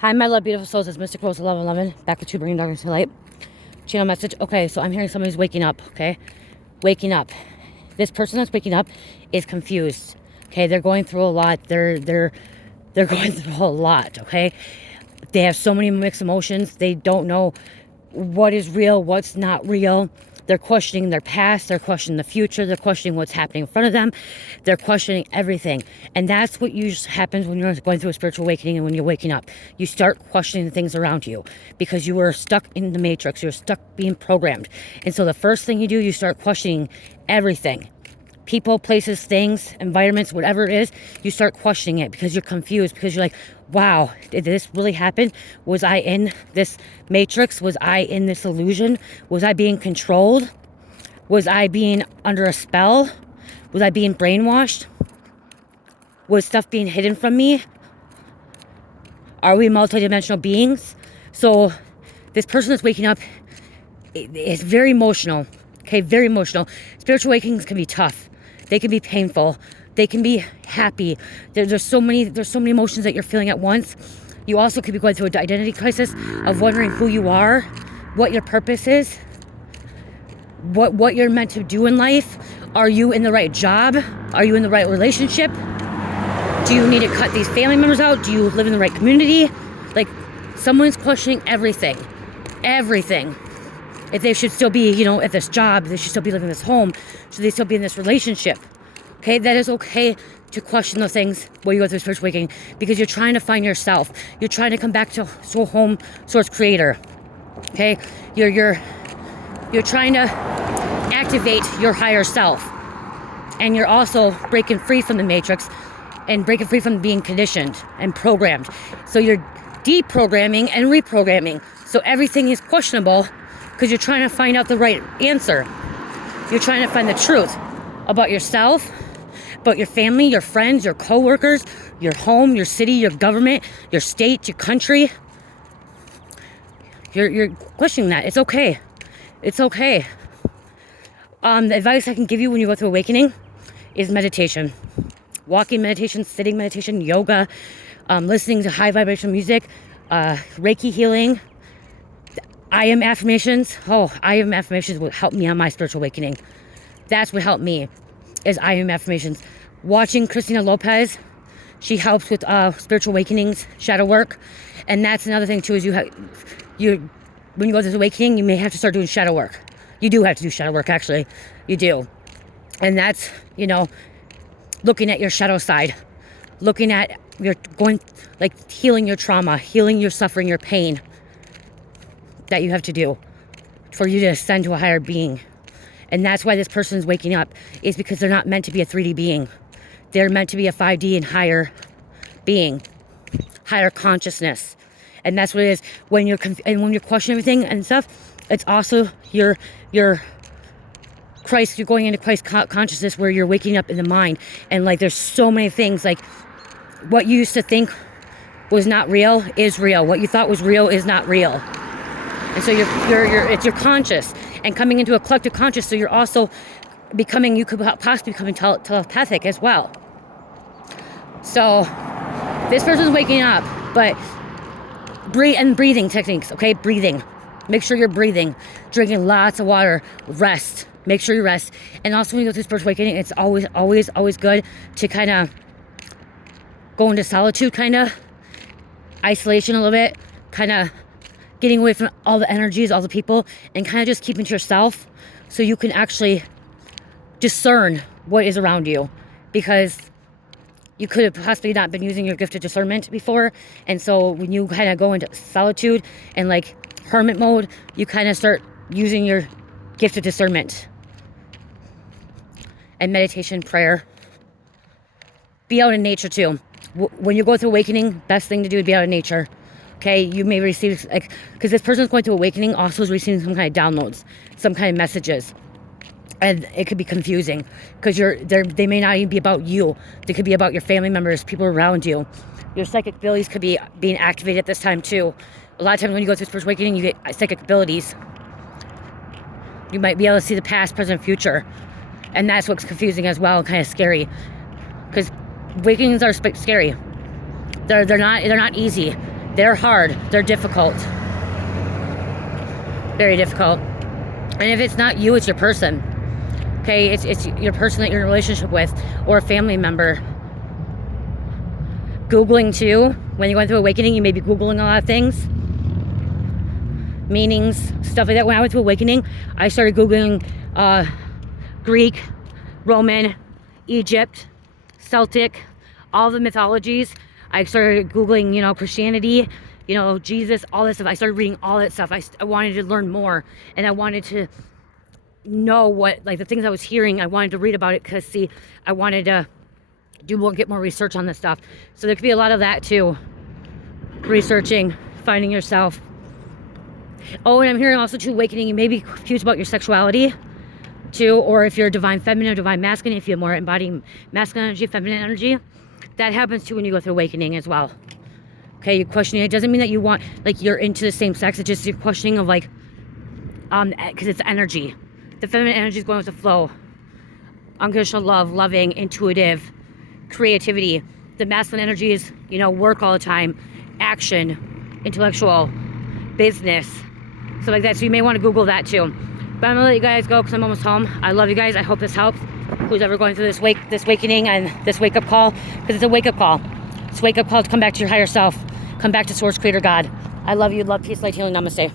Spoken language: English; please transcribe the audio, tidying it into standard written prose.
Hi, my love, beautiful souls. It's Mystic Rose 1111. Back with you, bringing darkness to light. Channel message. Okay, so I'm hearing somebody's waking up. Okay, waking up. This person that's waking up is confused. Okay, they're going through a lot. They're going through a lot. Okay, they have so many mixed emotions. They don't know what is real, what's not real. They're questioning their past, they're questioning the future, they're questioning what's happening in front of them, they're questioning everything. And that's what usually happens when you're going through a spiritual awakening and when you're waking up. You start questioning the things around you because you were stuck in the matrix, you're stuck being programmed. And so the first thing you do, you start questioning everything. People, places, things, environments, whatever it is, you start questioning it because you're confused, because you're like, wow, did this really happen? Was I in this matrix? Was I in this illusion? Was I being controlled? Was I being under a spell? Was I being brainwashed? Was stuff being hidden from me? Are we multidimensional beings? So this person that's waking up is very emotional. Okay, very emotional. Spiritual awakenings can be tough. They can be painful. They can be happy. There's so many emotions that you're feeling at once. You also could be going through an identity crisis of wondering who you are, what your purpose is, what you're meant to do in life. Are you in the right job? Are you in the right relationship? Do you need to cut these family members out? Do you live in the right community? Like, someone's questioning everything. Everything. If they should still be, at this job, they should still be living in this home, should they still be in this relationship? Okay, that is okay to question those things while you go through spiritual awakening, because you're trying to find yourself. You're trying to come back to soul home, source creator. Okay, you're trying to activate your higher self, and you're also breaking free from the matrix and breaking free from being conditioned and programmed. So you're deprogramming and reprogramming. So everything is questionable because you're trying to find out the right answer. You're trying to find the truth about yourself, about your family, your friends, your co-workers, your home, your city, your government, your state, your country. You're questioning that. It's okay. It's okay. The advice I can give you when you go through awakening is meditation. Walking meditation, sitting meditation, yoga, listening to high vibration music, Reiki healing, I am affirmations. I am affirmations will help me on my spiritual awakening. That's what helped me, is I am affirmations. Watching Christina Lopez, she helps with spiritual awakenings, shadow work. And that's another thing too, is when you go through the awakening, you may have to start doing shadow work. You do have to do shadow work, actually. You do. And that's, looking at your shadow side, looking at healing your trauma, healing your suffering, your pain that you have to do for you to ascend to a higher being. And that's why this person is waking up, is because they're not meant to be a 3D being. They're meant to be a 5D and higher being, higher consciousness. And that's what it is. When you're questioning everything and stuff, it's also your Christ. You're going into Christ consciousness, where you're waking up in the mind. And there's so many things, what you used to think was not real is real. What you thought was real is not real. And so you're conscious and coming into a collective conscious. So you're also you could possibly become telepathic as well. So this person's waking up, but breathing techniques. Okay, breathing. Make sure you're breathing, drinking lots of water, rest. Make sure you rest. And also when you go through spiritual awakening, it's always good to kind of go into solitude, kind of isolation a little bit, kind of getting away from all the energies, all the people, and kind of just keeping to yourself so you can actually discern what is around you, because you could have possibly not been using your gift of discernment before. And so when you kind of go into solitude and hermit mode, you kind of start using your gift of discernment and meditation, prayer. Be out in nature too. When you go through awakening, best thing to do would be out in nature. Okay, you may receive, because this person is going through awakening also is receiving some kind of downloads, some kind of messages. And it could be confusing because they may not even be about you. They could be about your family members, people around you. Your psychic abilities could be being activated at this time too. A lot of times when you go through spiritual awakening, you get psychic abilities. You might be able to see the past, present, future. And that's what's confusing as well, kind of scary. Because awakenings are scary. They're not easy. They're hard. They're difficult. Very difficult. And if it's not you, it's your person. Okay, it's your person that you're in a relationship with, or a family member. Googling too. When you're going through awakening, you may be Googling a lot of things. Meanings, stuff like that. When I went through awakening, I started Googling Greek, Roman, Egypt, Celtic, all the mythologies. I started Googling, you know, Christianity, you know, Jesus, all this stuff. I started reading all that stuff. I wanted to learn more, and I wanted to know what, like, the things I was hearing. I wanted to read about it because, see, I wanted to get more research on this stuff. So there could be a lot of that too. Researching, finding yourself. Oh, and I'm hearing also too, awakening. You may be confused about your sexuality too, or if you're divine feminine or divine masculine, if you're more embodying masculine energy, feminine energy. That happens too when you go through awakening as well. Okay, you're questioning. It doesn't mean that you want, like, you're into the same sex. It's just you're questioning of, like, because it's energy. The feminine energy is going with the flow. Unconditional love, loving, intuitive, creativity. The masculine energy is, you know, work all the time, action, intellectual, business, stuff like that. So you may want to Google that too. But I'm gonna let you guys go because I'm almost home. I love you guys. I hope this helps. Who's ever going through this awakening and this wake up call, because it's a wake up call. It's a wake up call to come back to your higher self, come back to Source, Creator, God. I love you. Love, peace, light, healing. Namaste.